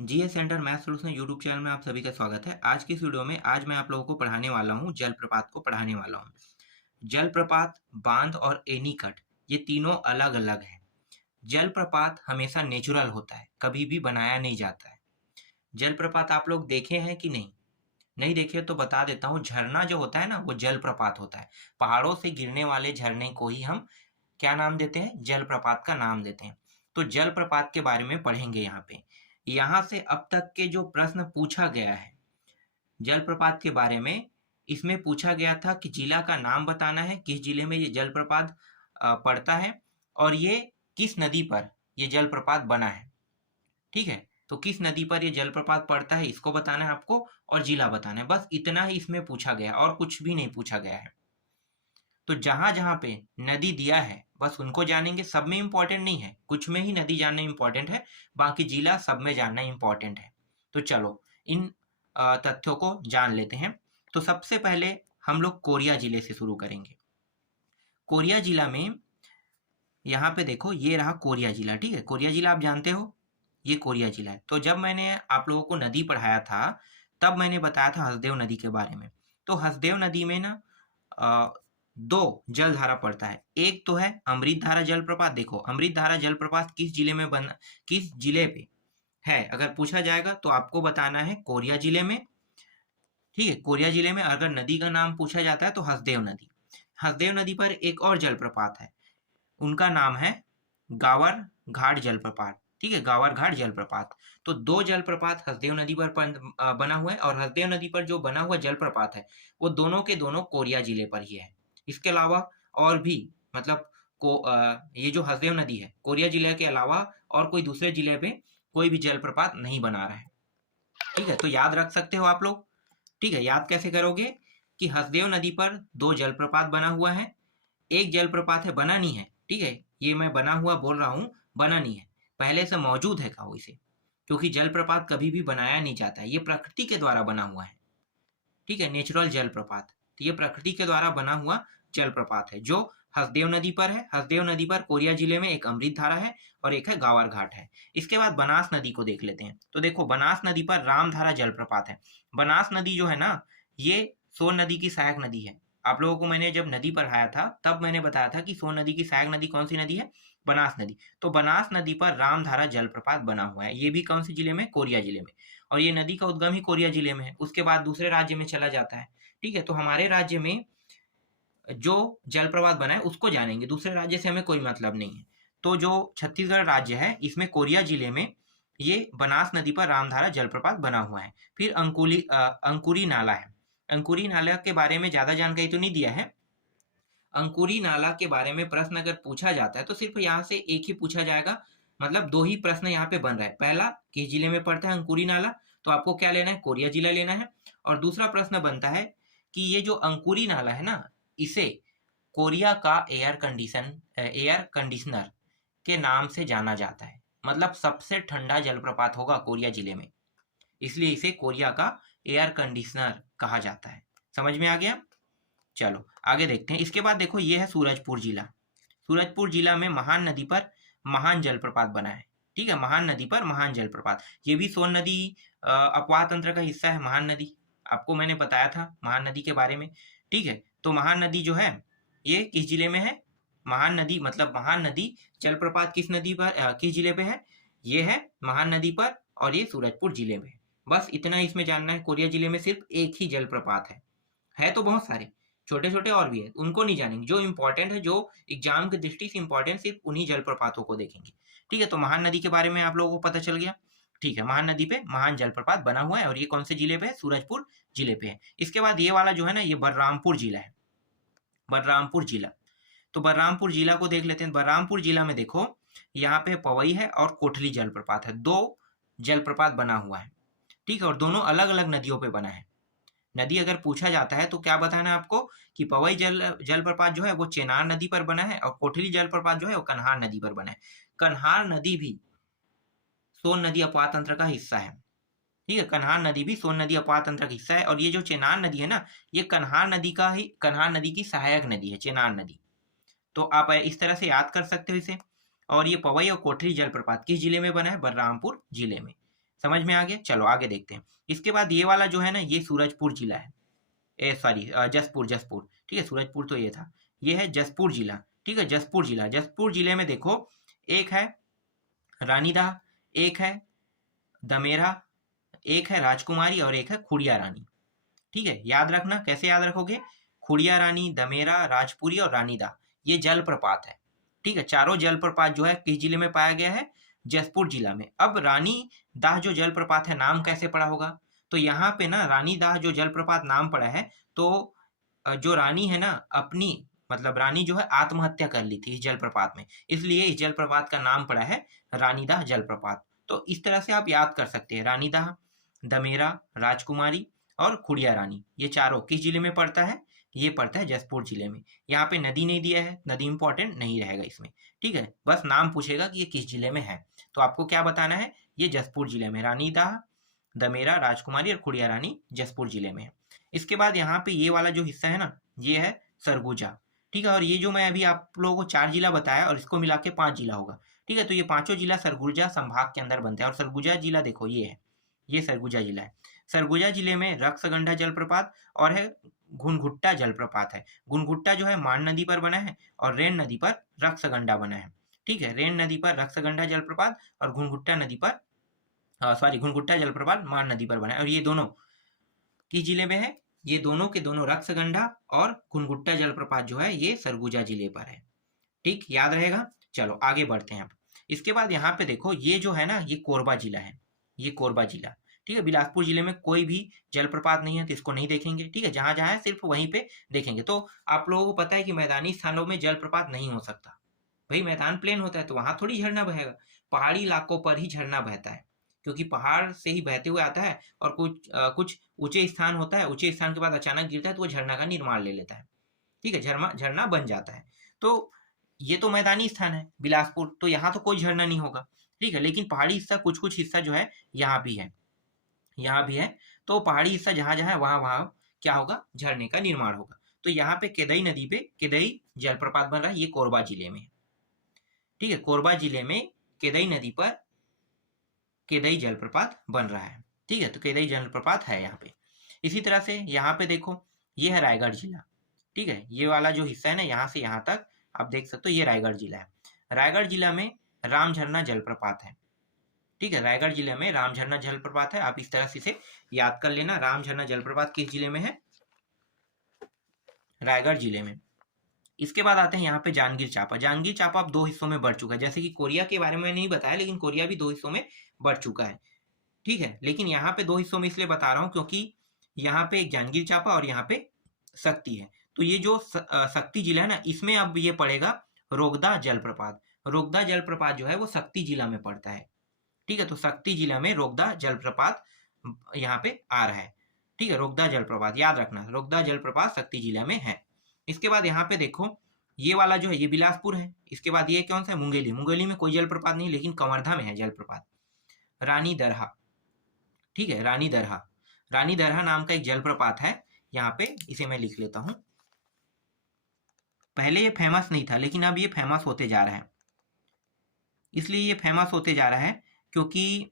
GS centre math solution YouTube channel में आप सभी का स्वागत है। आज की इस वीडियो में आज मैं आप लोगों को पढ़ाने वाला हूँ, जलप्रपात को पढ़ाने वाला हूँ। जलप्रपात, बांध और एनीकट ये तीनों अलग-अलग हैं। जलप्रपात हमेशा नेचुरल होता है, कभी भी बनाया नहीं जाता है। जलप्रपात आप लोग देखे हैं कि नहीं? नहीं देखे तो बता देता हूँ, झरना जो होता है ना वो जलप्रपात होता है। पहाड़ों से गिरने वाले झरने को ही हम क्या नाम देते हैं? जलप्रपात का नाम देते हैं। तो जलप्रपात के बारे में पढ़ेंगे यहाँ पे। यहाँ से अब तक के जो प्रश्न पूछा गया है जलप्रपात के बारे में, इसमें पूछा गया था कि जिला का नाम बताना है, किस जिले में ये जलप्रपात पड़ता है और ये किस नदी पर ये जलप्रपात बना है। ठीक है, तो किस नदी पर ये जलप्रपात पड़ता है इसको बताना है आपको और जिला बताना है। बस इतना ही इसमें पूछा गया और कुछ भी नहीं पूछा गया है। तो जहां जहां पे नदी दिया है बस उनको जानेंगे, सब में इंपॉर्टेंट नहीं है, कुछ में ही नदी जानना इंपॉर्टेंट है, बाकी जिला सब में जानना इंपॉर्टेंट है। तो चलो इन तथ्यों को जान लेते हैं। तो सबसे पहले हम लोग कोरिया जिले से शुरू करेंगे। कोरिया जिला में यहाँ पे देखो, ये रहा कोरिया जिला। ठीक है, कोरिया जिला आप जानते हो, ये कोरिया जिला है। तो जब मैंने आप लोगों को नदी पढ़ाया था तब मैंने बताया था हसदेव नदी के बारे में। तो हसदेव नदी में ना दो जलधारा पड़ता है। एक तो है अमृतधारा जलप्रपात। देखो अमृतधारा जलप्रपात किस जिले पे है अगर पूछा जाएगा तो आपको बताना है कोरिया जिले में। ठीक है, कोरिया जिले में अगर नदी का नाम पूछा जाता है तो हसदेव नदी। हसदेव नदी पर एक और जलप्रपात है, उनका नाम है गावर घाट जलप्रपात। ठीक है, गावर घाट जलप्रपात। तो दो जलप्रपात हसदेव नदी पर बना हुआ है और हसदेव नदी पर जो बना हुआ जलप्रपात है वो दोनों के दोनों कोरिया जिले पर ही है। इसके अलावा और भी मतलब ये जो हसदेव नदी है कोरिया जिले के अलावा और कोई दूसरे जिले पे कोई भी जलप्रपात नहीं बना रहा है। ठीक है, तो याद रख सकते हो आप लोग। ठीक है, याद कैसे करोगे कि हसदेव नदी पर दो जलप्रपात बना हुआ है, एक जलप्रपात है बना नहीं है। ठीक है, ये मैं बना हुआ बोल रहा हूँ, बना नहीं है, पहले से मौजूद है कहो इसे, क्योंकि जलप्रपात कभी भी बनाया नहीं जाता है, ये प्रकृति के द्वारा बना हुआ है। ठीक है, नेचुरल जलप्रपात। तो ये प्रकृति के द्वारा बना हुआ जलप्रपात है जो हसदेव नदी पर है। हसदेव नदी पर कोरिया जिले में एक अमृत धारा है और एक है गावर घाट है। इसके बाद बनास नदी को देख लेते हैं। तो देखो बनास नदी पर रामधारा जलप्रपात है। बनास नदी जो है ना, ये सोन नदी की सहायक नदी है। आप लोगों को मैंने जब नदी पढ़ाया था तब मैंने बताया था कि सोन नदी की सहायक नदी कौन सी नदी है? बनास नदी। तो बनास नदी पर रामधारा जलप्रपात बना हुआ है। ये भी कौन से जिले में? कोरिया जिले में। और ये नदी का उद्गम ही कोरिया जिले में है, उसके बाद दूसरे राज्य में चला जाता है। ठीक है, तो हमारे राज्य में जो जलप्रपात बना है उसको जानेंगे, दूसरे राज्य से हमें कोई मतलब नहीं है। तो जो छत्तीसगढ़ राज्य है इसमें कोरिया जिले में ये बनास नदी पर रामधारा जलप्रपात बना हुआ है। फिर अंकुरी नाला है। अंकुरी नाला के बारे में ज्यादा जानकारी तो नहीं दिया है। अंकुरी नाला के बारे में प्रश्न अगर पूछा जाता है तो सिर्फ यहाँ से एक ही पूछा जाएगा, मतलब दो ही प्रश्न यहाँ पे बन रहा है। पहला, किस जिले में पड़ता है अंकुरी नाला? तो आपको क्या लेना है? कोरिया जिला लेना है। और दूसरा प्रश्न बनता है कि ये जो अंकुरी नाला है ना, इसे कोरिया का एयर कंडीशनर के नाम से जाना जाता है। मतलब सबसे ठंडा जलप्रपात होगा कोरिया जिले में, इसलिए इसे कोरिया का एयर कंडीशनर कहा जाता है। समझ में आ गया? चलो आगे देखते हैं। इसके बाद देखो ये है सूरजपुर जिला। सूरजपुर जिला में महान नदी पर महान जलप्रपात बना है। ठीक है, महान नदी पर महान जलप्रपात। ये भी सोन नदी अपवाह तंत्र का हिस्सा है। महान नदी आपको मैंने बताया था महान नदी के बारे में। ठीक है, तो महान नदी जो है ये किस जिले में है? महान नदी मतलब महान नदी जलप्रपात किस नदी पर किस जिले पे है? ये है महान नदी पर और ये सूरजपुर जिले में। बस इतना ही इसमें जानना है। कोरिया जिले में सिर्फ एक ही जलप्रपात है तो बहुत सारे छोटे छोटे और भी है, उनको नहीं जानेंगे। जो इंपॉर्टेंट है, जो एग्जाम की दृष्टि से इंपॉर्टेंट, सिर्फ उन्हीं जलप्रपातों को देखेंगे। ठीक है, तो महान नदी के बारे में आप लोगों को पता चल गया। ठीक है, महान नदी पे महान जलप्रपात बना हुआ है और ये कौन से जिले पे है? सूरजपुर जिले पे है। इसके बाद ये वाला जो है ना, ये बलरामपुर जिला है। बलरामपुर जिला, तो बलरामपुर जिला को देख लेते हैं। बलरामपुर जिला में देखो यहाँ पे पवई है और कोठली जलप्रपात है, दो जलप्रपात बना हुआ है। ठीक है, और दोनों अलग अलग नदियों पे बना है। नदी अगर पूछा जाता है तो क्या बताना है आपको कि पवई जलप्रपात जो है वो चेनार नदी पर बना है और कोठली जलप्रपात जो है वो कन्हार नदी पर बना है। कन्हार नदी भी सोन नदी अपवाह तंत्र का हिस्सा है। ठीक है, कन्हार नदी भी सोन नदी अपवाह तंत्र का हिस्सा है। और ये जो चेनार नदी है ना, ये कन्हार नदी की सहायक नदी है, चेनार नदी। तो आप इस तरह से याद कर सकते हो इसे। और ये पवई और कोठरी जलप्रपात किस जिले में बना है? बलरामपुर जिले में। समझ में आ गया? चलो आगे देखते हैं। इसके बाद ये वाला जो है ना, ये सूरजपुर जिला है, सॉरी जसपुर, जसपुर, ठीक है, सूरजपुर तो ये था, ये है जसपुर जिला, ठीक है, जसपुर जिला। जसपुर जिले में देखो, एक है रानीदाह, एक है दमेरा, एक है राजकुमारी और एक है खुड़िया रानी, ठीक है। याद रखना, कैसे याद रखोगे? खुड़िया रानी, दमेरा, राजपुरी और रानीदाह, ये जलप्रपात है, ठीक है। चारों जलप्रपात जो है किस जिले में पाया गया है? जसपुर जिला में। अब रानी दाह जो जलप्रपात है, नाम कैसे पड़ा होगा? तो यहाँ पे ना रानी दाह जो जलप्रपात नाम पड़ा है, तो जो रानी है ना, अपनी मतलब रानी जो है आत्महत्या कर ली थी इस जलप्रपात में, इसलिए इस जलप्रपात का नाम पड़ा है रानीदाह जलप्रपात। तो इस तरह से आप याद कर सकते हैं, रानीदाह, दमेरा, राजकुमारी और खुड़िया रानी, ये चारों किस जिले में पड़ता है? ये पड़ता है जसपुर जिले में। यहाँ पे नदी नहीं दिया है, नदी इंपॉर्टेंट नहीं रहेगा इसमें, ठीक है। बस नाम पूछेगा कि ये किस जिले में है, तो आपको क्या बताना है? ये जसपुर जिले में, रानीदाह, दमेरा, राजकुमारी और खुड़िया रानी जसपुर जिले में है। इसके बाद यहाँ पे ये वाला जो हिस्सा है ना, ये है सरगुजा, ठीक है। और ये जो मैं अभी आप लोगों को 4 जिला बताया और इसको मिला के 5 जिला होगा, ठीक है। तो ये पांचों जिला सरगुजा संभाग के अंदर बनते हैं। और सरगुजा जिला देखो, ये है, ये सरगुजा जिला है। सरगुजा जिले में रक्सगंडा जलप्रपात और है घुनघुट्टा जलप्रपात है। घुनघुट्टा जो है मान नदी पर बना है और रेन नदी पर रक्सगंडा बना है, ठीक है। रेन नदी पर रक्सगंडा जलप्रपात और घुनघुट्टा नदी पर घुनघुट्टा जलप्रपात मान नदी पर बना है। और ये दोनों किस जिले में है? ये दोनों के दोनों रक्सगंडा और घुनघुट्टा जलप्रपात जो है ये सरगुजा जिले पर है, ठीक, याद रहेगा। चलो आगे बढ़ते हैं। इसके बाद यहाँ पे देखो, ये जो है ना, ये कोरबा जिला है, ये कोरबा जिला, ठीक है। बिलासपुर जिले में कोई भी जलप्रपात नहीं है, तो इसको नहीं देखेंगे, ठीक है। जहां जहां है सिर्फ वहीं पे देखेंगे। तो आप लोगों को पता है कि मैदानी स्थानों में जलप्रपात नहीं हो सकता, भाई मैदान प्लेन होता है तो वहां थोड़ी झरना बहेगा, पहाड़ी इलाकों पर ही झरना बहता है, क्योंकि पहाड़ से ही बहते हुए आता है। और कुछ ऊंचे स्थान होता है, ऊंचे स्थान के बाद अचानक गिरता है तो वो झरना का निर्माण ले लेता है, ठीक है, झरना झरना बन जाता है। तो ये तो मैदानी स्थान है बिलासपुर, तो यहाँ तो कोई झरना नहीं होगा, ठीक है। लेकिन पहाड़ी हिस्सा, कुछ कुछ हिस्सा जो है यहाँ भी है, यहाँ भी है। तो पहाड़ी हिस्सा जहां जहां है वहां वहां क्या होगा? झरने का निर्माण होगा। तो यहाँ पे केदई नदी पे केदई जलप्रपात बन रहा है, ये कोरबा जिले में है, ठीक है। कोरबा जिले में केदई नदी पर केदई जलप्रपात बन रहा है, ठीक है। तो केदई जलप्रपात है यहाँ पे। इसी तरह से यहाँ पे देखो, ये है रायगढ़ जिला, ठीक है। ये वाला जो हिस्सा है ना, यहाँ से यहाँ तक आप देख सकते हो, ये रायगढ़ जिला है। रायगढ़ जिला में राम झरना जलप्रपात है, ठीक है। रायगढ़ जिले में राम झरना जलप्रपात है। आप इस तरह से इसे याद कर लेना। राम झरना जलप्रपात किस जिले में है? रायगढ़ जिले में। इसके बाद आते हैं यहाँ पे जांजगीर चांपा। जांजगीर चांपा अब 2 हिस्सों में बढ़ चुका है, जैसे कि कोरिया के बारे में नहीं बताया, लेकिन कोरिया भी 2 हिस्सों में बढ़ चुका है, ठीक है। लेकिन यहाँ पे 2 हिस्सों में इसलिए बता रहा हूँ क्योंकि यहाँ पे एक जांजगीर चांपा और यहाँ पे शक्ति है। तो ये जो शक्ति जिला है ना, इसमें अब ये पड़ेगा रोगदा जलप्रपात। रोगदा जलप्रपात जो है वो शक्ति जिला में पड़ता है, ठीक है। तो शक्ति जिला में रोगदा जलप्रपात यहाँ पे आ रहा है, ठीक है। रोगदा जलप्रपात याद रखना, रोगदा जलप्रपात शक्ति जिला में है। इसके बाद यहाँ पे देखो, ये वाला जो है ये बिलासपुर है। इसके बाद ये कौन सा है? मुंगेली। मुंगेली में कोई जलप्रपात नहीं, लेकिन कंवर्धा में है जलप्रपात, रानी दरहा, ठीक है। रानी दरहा, रानी दरहा नाम का एक जलप्रपात है यहाँ पे, इसे मैं लिख लेता हूँ। पहले ये फेमस नहीं था, लेकिन अब ये फेमस होते जा रहा है। इसलिए ये फेमस होते जा रहा है क्योंकि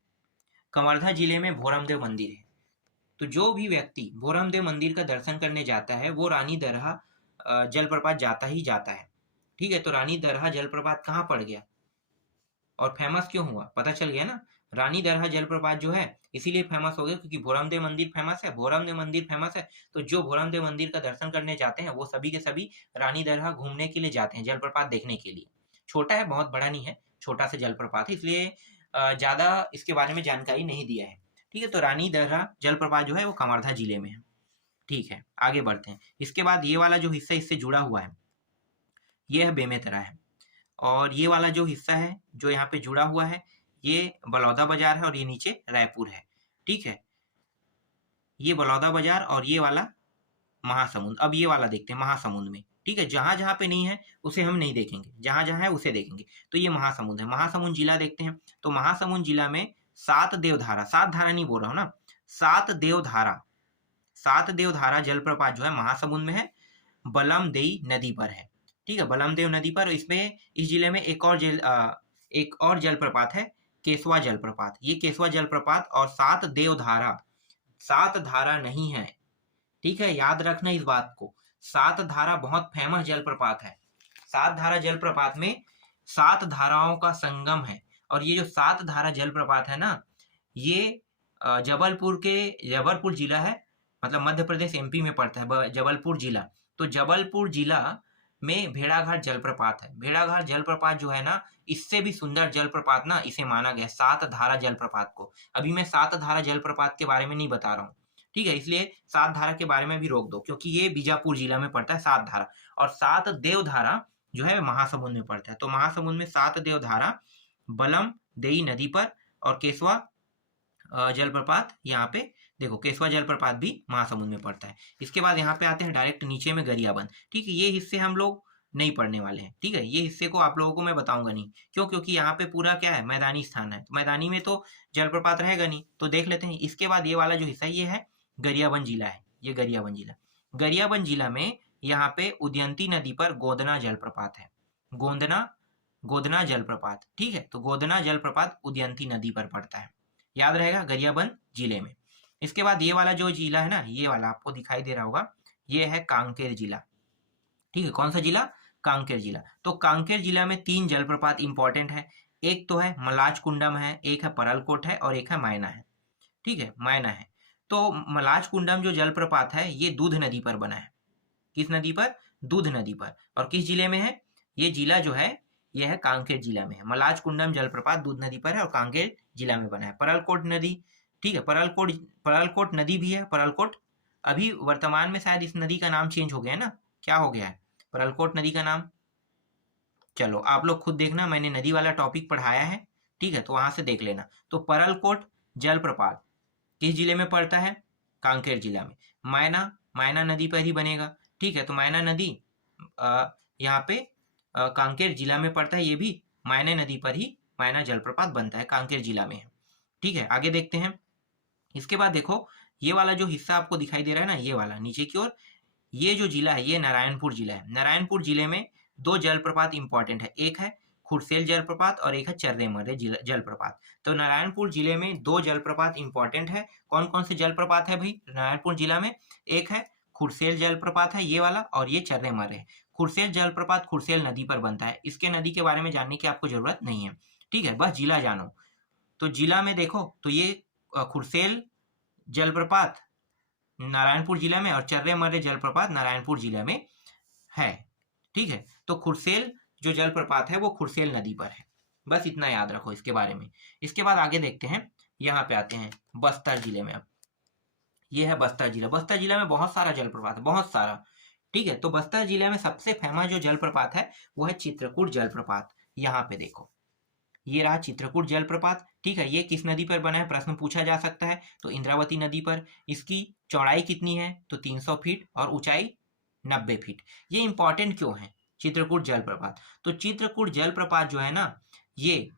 कवर्धा जिले में भोरमदेव मंदिर है। तो जो भी व्यक्ति भोरमदेव मंदिर का दर्शन करने जाता है वो रानी दरहा जलप्रपात जाता ही जाता है, ठीक है। तो रानी दरहा जलप्रपात कहाँ पड़ गया और फेमस क्यों हुआ? पता चल गया ना। रानी दरहा जलप्रपात जो है इसीलिए फेमस हो गया क्योंकि भोरमदेव मंदिर फेमस है। भोरमदेव मंदिर फेमस है तो जो भोरमदेव मंदिर का दर्शन करने जाते हैं वो सभी के सभी रानी दरहा घूमने के लिए जाते हैं, जलप्रपात देखने के लिए। छोटा है, बहुत बड़ा नहीं है, छोटा सा जलप्रपात है, इसलिए ज्यादा इसके बारे में जानकारी नहीं दिया है, ठीक है। तो रानी दरहा जलप्रपात जो है वो कवर्धा जिले में है, ठीक है। आगे बढ़ते हैं। इसके बाद ये वाला जो हिस्सा इससे जुड़ा हुआ है ये है बेमेतरा है। और ये वाला जो हिस्सा है जो यहाँ पे जुड़ा हुआ है ये बलौदा बाजार है और ये नीचे रायपुर है, ठीक है। ये बलौदा बाजार और ये वाला महासमुंद। अब ये वाला देखते हैं महासमुंद में, ठीक है। जहां जहां पे नहीं है उसे हम नहीं देखेंगे, जहां जहां है उसे देखेंगे। तो ये महासमुंद है। महासमुंद जिला देखते हैं। तो महासमुंद जिला में सात देवधारा, सात धारा नहीं बोल रहा हूँ ना, सात देवधारा, सात देवधारा जलप्रपात जो है महासमुंद में है, बलमदेई नदी पर है, ठीक है। बलमदेव नदी पर। इसमें इस जिले में एक और जलप्रपात है केसवा जलप्रपात, ये केसवा जलप्रपात। और सात देवधारा, सात धारा नहीं है, ठीक है, याद रखना इस बात को। सात धारा बहुत फेमस जलप्रपात है। सात धारा जलप्रपात में 7 धाराओं का संगम है। और ये जो 7 धारा जलप्रपात है ना, ये जबलपुर जिला है, मतलब मध्य प्रदेश एमपी में पड़ता है जबलपुर जिला। तो जबलपुर जिला में भेड़ाघाट जलप्रपात है। भेड़ाघाट जलप्रपात जो है ना, इससे भी सुंदर जलप्रपात ना इसे माना गया, 7 धारा जलप्रपात को। अभी मैं 7 धारा जलप्रपात के बारे में नहीं बता रहा हूँ, ठीक है, इसलिए 7 धारा के बारे में भी रोक दो, क्योंकि ये बीजापुर जिला में पड़ता है 7 धारा। और 7 देवधारा जो है महासमुंद में पड़ता है। तो महासमुंद में 7 देवधारा, बलम देई नदी पर, और केसवा जलप्रपात यहाँ पे देखो, केसवा जलप्रपात भी महासमुंद में पड़ता है। इसके बाद यहाँ पे आते हैं डायरेक्ट नीचे में गरियाबंद, ठीक है। ये हिस्से हम लोग नहीं पढ़ने वाले हैं, ठीक है, ये हिस्से को आप लोगों को मैं बताऊंगा नहीं। क्यों? क्योंकि यहाँ पे पूरा क्या है, मैदानी स्थान है, तो मैदानी में तो जलप्रपात रहेगा नहीं। तो देख लेते हैं। इसके बाद ये वाला जो हिस्सा ये है गरियाबंद जिला है, ये गरियाबंद जिला। गरियाबंद जिला में यहाँ पे उदयंती नदी पर गोदना जलप्रपात है, गोदना जलप्रपात, ठीक है। तो गोदना जलप्रपात उदयंती नदी पर पड़ता है, याद रहेगा, गरियाबंद जिले में। इसके बाद ये वाला जो जिला है ना, ये वाला आपको दिखाई दे रहा होगा, ये है कांकेर जिला, ठीक है। कौन सा जिला? कांकेर जिला। तो कांकेर जिला में 3 जलप्रपात इंपॉर्टेंट है। एक तो है मलाज कुंडम है, एक है परलकोट है, और एक है मैना है, ठीक है, मैना है। तो मलाज कुंडम जो जलप्रपात है ये दूध नदी पर बना है। किस नदी पर? दूध नदी पर। और किस जिले में है? ये जिला जो है ये है कांकेर जिला में है। मलाज कुंडम जलप्रपात दूध नदी पर है और कांकेर जिला में बना है। परलकोट नदी, ठीक है, परलकोट नदी भी है। परलकोट अभी वर्तमान में शायद इस नदी का नाम चेंज हो गया है ना, क्या हो गया है परलकोट नदी का नाम? चलो आप लोग खुद देखना, मैंने नदी वाला टॉपिक पढ़ाया है, ठीक है, तो वहां से देख लेना। तो परलकोट जलप्रपात किस जिले में पड़ता है? कांकेर जिला में। मैना नदी पर ही बनेगा, ठीक है। तो मैना नदी यहाँ पे कांकेर जिला में पड़ता है, ये भी मैना नदी पर ही मैना जलप्रपात बनता है, कांकेर जिला में है, ठीक है। आगे देखते हैं। इसके बाद देखो, ये वाला जो हिस्सा आपको दिखाई दे रहा है ना, ये वाला नीचे की ओर, ये जो जिला है ये नारायणपुर जिला है। नारायणपुर जिले में 2 जलप्रपात इंपॉर्टेंट है, एक है खुरसेल जलप्रपात और एक है चर्रेमर्रे जलप्रपात। तो नारायणपुर जिले में 2 जलप्रपात इंपॉर्टेंट है। कौन कौन से जलप्रपात है भाई नारायणपुर जिला में? एक है खुरसेल जलप्रपात है ये वाला, और ये चर्रेमर्रे है। खुरसेल जलप्रपात खुरसेल नदी पर बनता है, इसके नदी के बारे में जानने की आपको जरूरत नहीं है, ठीक है, बस जिला जानो। तो जिला में देखो तो ये खुरसेल जलप्रपात नारायणपुर जिला में और चर्रेमर्रे जलप्रपात नारायणपुर जिला में है, ठीक है। तो खुरसेल जो जलप्रपात है वो खुरसेल नदी पर है, बस इतना याद रखो इसके बारे में। इसके बाद आगे देखते हैं, यहाँ पे आते हैं बस्तर जिले में। अब ये है बस्तर जिला। बस्तर जिला में बहुत सारा जलप्रपात है, बहुत सारा, ठीक है। तो बस्तर जिले में सबसे फेमस जो जलप्रपात है वो है चित्रकूट जलप्रपात। यहाँ पे देखो, ये रहा चित्रकूट जलप्रपात, ठीक है। ये किस नदी पर बना है प्रश्न पूछा जा सकता है, तो इंद्रावती नदी पर। इसकी चौड़ाई कितनी है? तो 300 फीट और ऊंचाई 90 फीट। ये इंपॉर्टेंट क्यों है चित्रकूट जलप्रपात? तो चित्रकूट जलप्रपात जो है ना, ये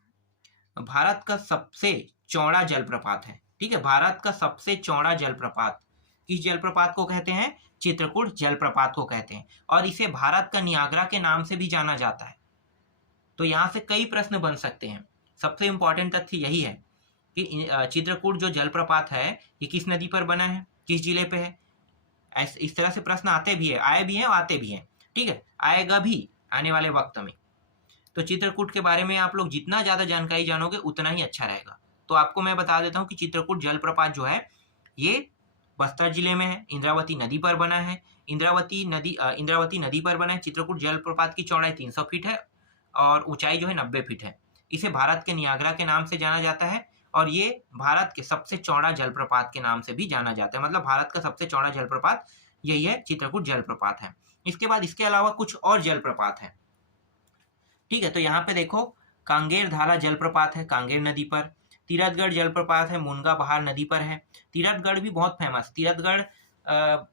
भारत का सबसे चौड़ा जलप्रपात है, ठीक है, भारत का सबसे चौड़ा जलप्रपात। किस जलप्रपात को कहते हैं? चित्रकूट जलप्रपात को कहते हैं। और इसे भारत का नियाग्रा के नाम से भी जाना जाता है। तो यहाँ से कई प्रश्न बन सकते हैं। सबसे इंपॉर्टेंट तथ्य यही है कि चित्रकूट जो जलप्रपात है ये किस नदी पर बना है, किस जिले पे है। इस तरह से प्रश्न आते भी है, आए भी हैं और आते भी हैं, ठीक है, आएगा भी आने वाले वक्त में। तो चित्रकूट के बारे में आप लोग जितना ज़्यादा जानकारी जानोगे उतना ही अच्छा रहेगा। तो आपको मैं बता देता हूँ कि चित्रकूट जलप्रपात जो है ये बस्तर जिले में है, इंद्रावती नदी पर बना है। इंद्रावती नदी पर बना है। चित्रकूट जलप्रपात की चौड़ाई 300 फीट है और ऊंचाई जो है 90 फीट है। इसे भारत के नियाग्रा के नाम से जाना जाता है और ये भारत के सबसे चौड़ा जलप्रपात के नाम से भी जाना जाता है। मतलब भारत का सबसे चौड़ा जलप्रपात यही है, चित्रकूट जलप्रपात है। इसके बाद इसके अलावा कुछ और जलप्रपात है, ठीक है। तो यहाँ पे देखो, कांगेर धारा जलप्रपात है कांगेर नदी पर। तीरथगढ़ जलप्रपात है मुनगा बहार नदी पर है। तीरथगढ़ भी बहुत फेमस। तीरथगढ़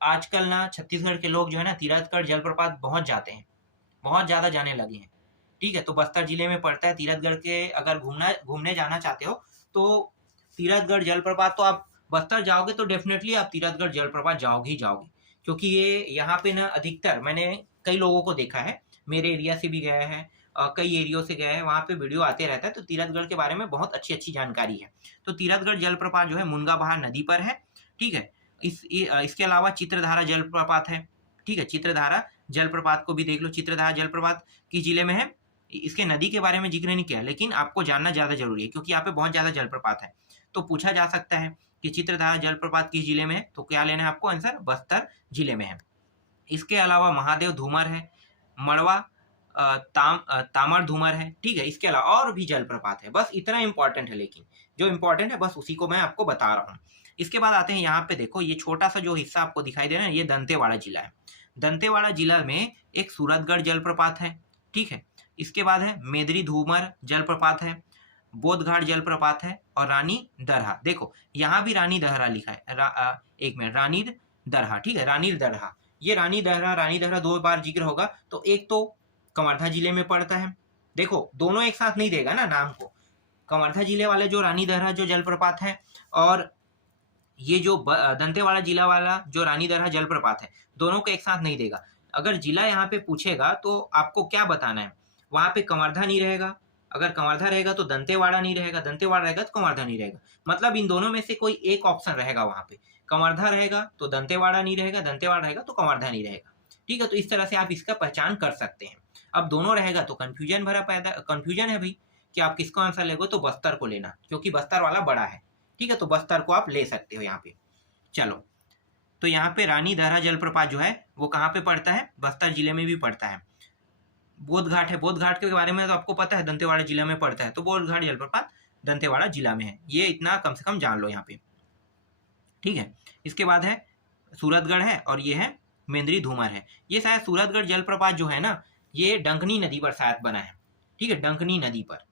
आजकल ना छत्तीसगढ़ के लोग जो है ना तीरथगढ़ जलप्रपात बहुत जाते हैं, बहुत ज़्यादा जाने लगे हैं, ठीक है। तो बस्तर जिले में पड़ता है। तीरथगढ़ के अगर घूमने जाना चाहते हो तो तीरथगढ़ जलप्रपात, तो आप बस्तर जाओगे तो डेफिनेटली आप तीरथगढ़ जलप्रपात जाओगे ही जाओगे, क्योंकि ये यहाँ पे ना अधिकतर मैंने कई लोगों को देखा है, मेरे एरिया से भी गया है कई एरियो से गए हैं, वहाँ पे वीडियो आते रहता है, तो तीरथगढ़ के बारे में बहुत अच्छी जानकारी है। तो तीरथगढ़ जलप्रपात जो है मुनगा बहार नदी पर है, ठीक है। इसके अलावा चित्रधारा जलप्रपात है, ठीक है। चित्रधारा जलप्रपात को भी देख लो, चित्रधारा जलप्रपात किस जिले में है। इसके नदी के बारे में जिक्र नहीं किया, लेकिन आपको जानना ज्यादा जरूरी है क्योंकि यहाँ पे बहुत ज्यादा जलप्रपात है। तो पूछा जा सकता है कि चित्रधारा जलप्रपात किस जिले में है, तो क्या लेना है आपको आंसर, बस्तर जिले में है। इसके अलावा महादेव धूमर है, मड़वा तामर धूमर है, ठीक है। इसके अलावा और भी जलप्रपात है, बस इतना इंपॉर्टेंट है, लेकिन जो इंपॉर्टेंट है बस उसी को मैं आपको बता रहा हूँ। इसके बाद आते हैं यहाँ पे, देखो ये छोटा सा जो हिस्सा आपको दिखाई दे रहा है, ये दंतेवाड़ा जिला है। दंतेवाड़ा जिला में एक सूरतगढ़ जलप्रपात है, ठीक है। इसके बाद है मेदरी धूमर जलप्रपात है, बोधघाट जलप्रपात है और रानी दरहा। देखो यहाँ भी रानी दरहा लिखा है, एक मिनट, रानी दरहा, ठीक है, रानी दरहा। ये रानी दरहा 2 बार जिक्र होगा, तो एक तो कवर्धा जिले में पड़ता है। देखो दोनों एक साथ नहीं देगा ना नाम को, कवर्धा जिले वाले जो रानी दरहा जो जलप्रपात है, और ये जो दंतेवाड़ा जिला वाला जो रानी दरहा जलप्रपात है, दोनों को एक साथ नहीं देगा। अगर जिला यहाँ पे पूछेगा तो आपको क्या बताना है, वहां पे कवर्धा नहीं रहेगा, अगर कवर्धा रहेगा तो दंतेवाड़ा नहीं रहेगा, दंतेवाड़ा रहेगा तो कवर्धा नहीं रहेगा। मतलब इन दोनों में से कोई एक ऑप्शन रहेगा वहां पे, कवर्धा रहेगा तो दंतेवाड़ा नहीं रहेगा, दंतेवाड़ा रहेगा तो कवर्धा नहीं रहेगा, ठीक है। तो इस तरह से आप इसका पहचान कर सकते हैं। अब दोनों रहेगा तो कंफ्यूजन है भाई कि आप किसको आंसर लेगो, तो बस्तर को लेना क्योंकि बस्तर वाला बड़ा है, ठीक है। तो बस्तर को आप ले सकते हो यहाँ पे। चलो, तो यहाँ पे रानी दरहा जलप्रपात जो है वो कहाँ पे पड़ता है, बस्तर जिले में भी पड़ता है। बोधघाट है, बोधघाट के बारे में तो आपको पता है दंतेवाड़ा जिला में पड़ता है, तो बोधघाट जलप्रपात दंतेवाड़ा जिला में है, ये इतना कम से कम जान लो यहाँ पे, ठीक है। इसके बाद है सूरतगढ़ है और ये है मेंद्री धूमर है। ये शायद सूरतगढ़ जलप्रपात जो है ना, ये डंकनी नदी पर शायद बना है, ठीक है, डंकनी नदी पर।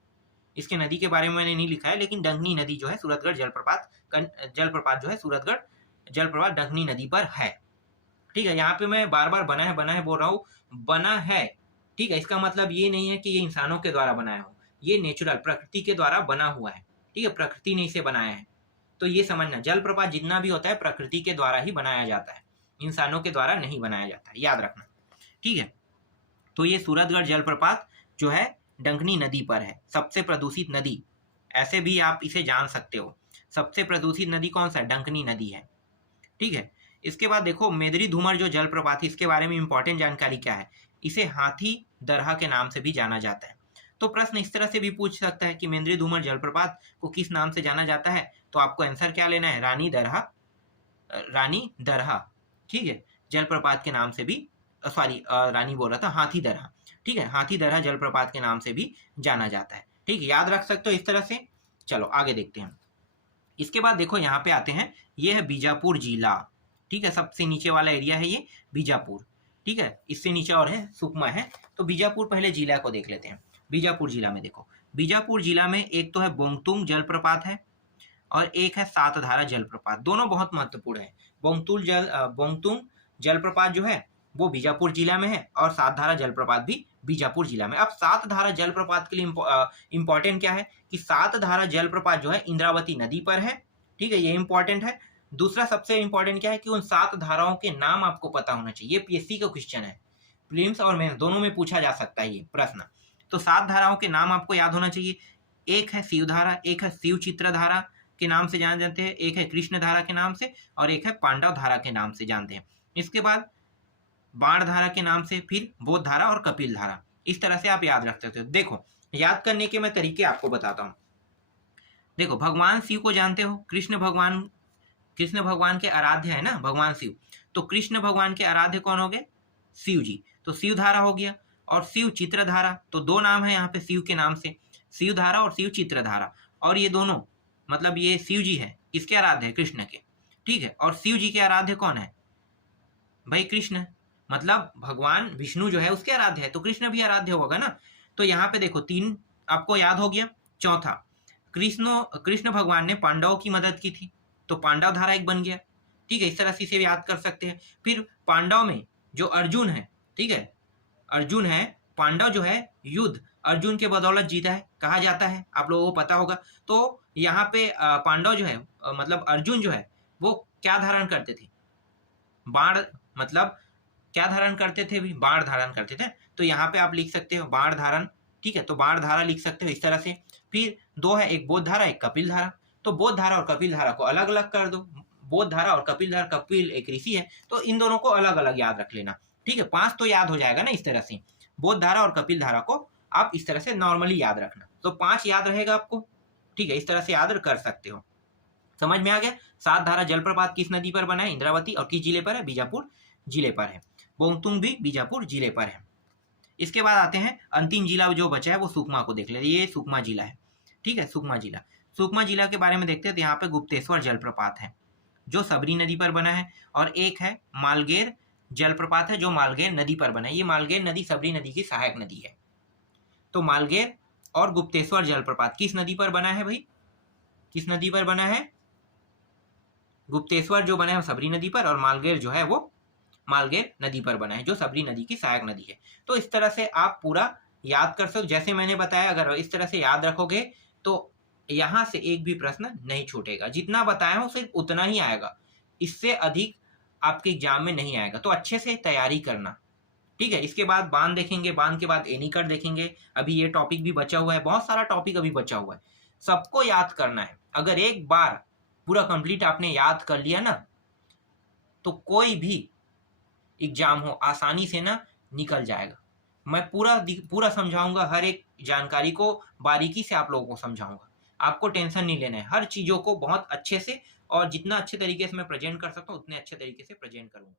इसके नदी के बारे में मैंने नहीं लिखा है, लेकिन डंकनी नदी जो है सूरतगढ़ जलप्रपात जो है सूरतगढ़ जलप्रपात डंकनी नदी पर है, ठीक है। यहाँ पे मैं बार बार बना है बोल रहा हूँ, बना है, ठीक है। इसका मतलब ये नहीं है कि ये इंसानों के द्वारा बनाया हो, ये नेचुरल प्रकृति के द्वारा बना हुआ है, ठीक है, प्रकृति ने इसे बनाया है। तो ये समझना, जलप्रपात जितना भी होता है प्रकृति के द्वारा ही बनाया जाता है, इंसानों के द्वारा नहीं बनाया जाता है, याद रखना, ठीक है। तो ये सूरतगढ़ जलप्रपात जो है डंकनी नदी पर है, सबसे प्रदूषित नदी, ऐसे भी आप इसे जान सकते हो। सबसे प्रदूषित नदी कौन सा है, डंकनी नदी है, ठीक है। इसके बाद देखो मेदरी धूमर जो जलप्रपात है, इसके बारे में इंपॉर्टेंट जानकारी क्या है, इसे हाथी दरहा के नाम से भी जाना जाता है। तो प्रश्न इस तरह से भी पूछ सकता है कि मेंद्री धूमर जलप्रपात को किस नाम से जाना जाता है, तो आपको आंसर क्या लेना है, रानी दरहा, ठीक है, जलप्रपात के नाम से भी, सॉरी रानी बोल रहा था, हाथी दरहा, ठीक है, हाथी दरहा जलप्रपात के नाम से भी जाना जाता है, ठीक है, याद रख सकते हो इस तरह से। चलो आगे देखते हैं। इसके बाद देखो यहाँ पे आते हैं, ये है बीजापुर जिला, ठीक है, सबसे नीचे वाला एरिया है ये बीजापुर, ठीक है। इससे नीचे और है सुकमा है, तो बीजापुर पहले जिला को देख लेते हैं। बीजापुर जिला में देखो, बीजापुर जिला में एक तो है बोंगतुंग जलप्रपात है और एक है सातधारा जलप्रपात, दोनों बहुत महत्वपूर्ण है। बोंगतुंग जलप्रपात जो है वो बीजापुर जिला में है और सातधारा जलप्रपात भी बीजापुर जिला में। अब सातधारा जलप्रपात के लिए इंपॉर्टेंट क्या है कि सातधारा जलप्रपात जो है इंद्रावती नदी पर है, ठीक है, ये इंपॉर्टेंट है। दूसरा सबसे इंपॉर्टेंट क्या है कि उन 7 धाराओं के नाम आपको पता होना चाहिए, पीएससी का क्वेश्चन है, प्रीलिम्स और मेंस दोनों में पूछा जा सकता है ये प्रश्न। तो 7 धाराओं के नाम आपको याद होना चाहिए, एक है शिवधारा, एक है शिव चित्रधारा के नाम से जाने जाते हैं, एक है कृष्ण धारा के नाम से और एक है पांडव धारा के नाम से जानते हैं। इसके बाद बाण धारा के नाम से, फिर बोध धारा और कपिल धारा, इस तरह से आप याद रख सकते हो। देखो याद करने के मैं तरीके आपको बताता हूँ। देखो भगवान शिव को जानते हो, कृष्ण भगवान के आराध्य है ना भगवान शिव, तो कृष्ण भगवान के आराध्य कौन हो गए, शिव जी, तो शिव धारा हो गया। और शिव चित्रधारा, तो 2 नाम है यहाँ पे शिव के नाम से, शिव धारा और शिव चित्रधारा, और ये दोनों मतलब ये शिव जी है, किसके आराध्य है, कृष्ण के, ठीक है। और शिव जी के आराध्य कौन है भाई, कृष्ण, मतलब भगवान विष्णु जो है उसके आराध्य है, तो कृष्ण भी आराध्य होगा ना। तो यहाँ पे देखो 3 आपको याद हो गया। चौथा, कृष्ण भगवान ने पांडवों की मदद की थी, तो पांडव धारा एक बन गया, ठीक है, इस तरह से इसे याद कर सकते हैं। फिर पांडव में जो अर्जुन है, ठीक है, अर्जुन है, पांडव जो है युद्ध अर्जुन के बदौलत जीता है कहा जाता है, आप लोगों को पता होगा। तो यहाँ पे पांडव जो है मतलब अर्जुन जो है वो क्या धारण करते थे, बाण, मतलब क्या धारण करते थे भी, बाण धारण करते थे। तो यहाँ पे आप लिख सकते हो बाण धारण, ठीक है, तो बाण धारा लिख सकते हो इस तरह से। फिर दो है, एक बोध धारा, एक कपिल धारा। तो बोध धारा और कपिल धारा को अलग अलग कर दो। बोध धारा और कपिल धारा, कपिल एक ऋषि है तो इन दोनों को अलग अलग याद रख लेना। ठीक है, 5 तो याद हो जाएगा ना इस तरह से। बोध धारा और कपिल धारा को आप इस तरह से नॉर्मली याद रखना, तो 5 याद रहेगा आपको। ठीक है, इस तरह से याद कर सकते हो। समझ में आ गया। 7 धारा जलप्रपात किस नदी पर बना है? इंद्रावती। और किस जिले पर है? बीजापुर जिले पर है। बोंगतुंग भी बीजापुर जिले पर है। इसके बाद आते हैं अंतिम जिला जो बचा है वो सुकमा को देख लेते हैं। ये सुकमा जिला है। ठीक है, सुकमा जिला। सुकमा जिला के बारे में देखते हैं तो यहाँ पे गुप्तेश्वर जलप्रपात है जो सबरी नदी पर बना है, और एक है मालगेर जलप्रपात है जो मालगेर नदी पर बना है। ये मालगेर नदी सबरी नदी की सहायक नदी है। तो मालगेर और गुप्तेश्वर जलप्रपात किस नदी पर बना है भाई? किस नदी पर बना है? गुप्तेश्वर जो बना है सबरी नदी पर, और मालगेर जो है वो मालगेर नदी पर बना है जो सबरी नदी की सहायक नदी है। तो इस तरह से आप पूरा याद कर सकते हो जैसे मैंने बताया। अगर इस तरह से याद रखोगे तो यहाँ से एक भी प्रश्न नहीं छूटेगा। जितना बताया हूँ सिर्फ उतना ही आएगा, इससे अधिक आपके एग्जाम में नहीं आएगा। तो अच्छे से तैयारी करना। ठीक है, इसके बाद बांध देखेंगे, बांध के बाद एनीकट देखेंगे। अभी ये टॉपिक भी बचा हुआ है, बहुत सारा टॉपिक अभी बचा हुआ है, सबको याद करना है। अगर एक बार पूरा कंप्लीट आपने याद कर लिया ना तो कोई भी एग्जाम हो आसानी से ना निकल जाएगा। मैं पूरा समझाऊंगा, हर एक जानकारी को बारीकी से आप लोगों को समझाऊंगा। आपको टेंशन नहीं लेना है, हर चीजों को बहुत अच्छे से और जितना अच्छे तरीके से मैं प्रेजेंट कर सकता हूँ उतने अच्छे तरीके से प्रेजेंट करूंगा।